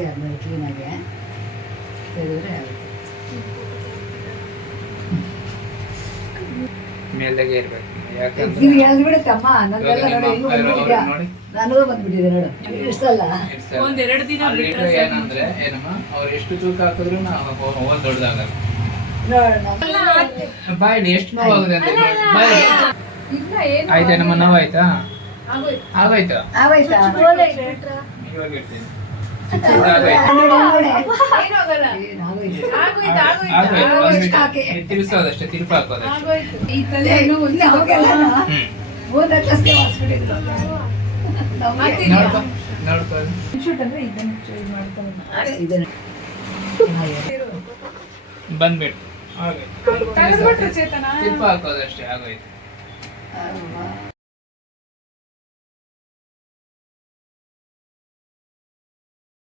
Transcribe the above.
ಒರೆಸಿ ಆದ್ಮೇಲೆ ಕ್ಲೀನಾಗಿ ತೆಗೆದ್ರೆ ಆಗುತ್ತೆ. ಮೇಲ್ದಾಗೆ ಇರ್ಬೇಕು ಯಾಕಂದ್ರೆ ಬಿಡುತ್ತಮ್ಮ ನನ್ನೆಲ್ಲ ನೋಡಿ ಹೆಂಗ್ ಬಂದ್ಬಿಟ್ಟಿದ್ಯಾ, ನನಗೂ ಬಂದ್ಬಿಟ್ಟಿದೆ ನೋಡು ಇಷ್ಟಲ್ಲ. ಒಂದೆರಡು ದಿನ ಏನಂದ್ರೆ ಏನಮ್ಮ ಅವ್ರು ಎಷ್ಟು ತೂಕ ಹಾಕಿದ್ರು ಹೋಲ್ ದೊಡ್ಡದಾಗಲ್ಲ. ಬಾಯ್ ಎಷ್ಟು ನೋವಾಗುತ್ತೆ ಅಂತ ಬಾಯ್ ಆಯ್ತೇನಮ್ಮ, ನೋವಾಯ್ತಾ? ಆಗೋಯ್ತಾ? ಆಗೋಯ್ತಾ? ಇವಾಗ ಇರ್ತೀನಿ. ತಿರ್ಸೋದಷ್ಟೇ, ತಿರುಪು ಹಾಕೋದಷ್ಟೇ. ಬಂದ್ಬಿಟ್ಟು ತಿರುಪು ಹಾಕೋದಷ್ಟೇ, ಆಗೋಯ್ತು.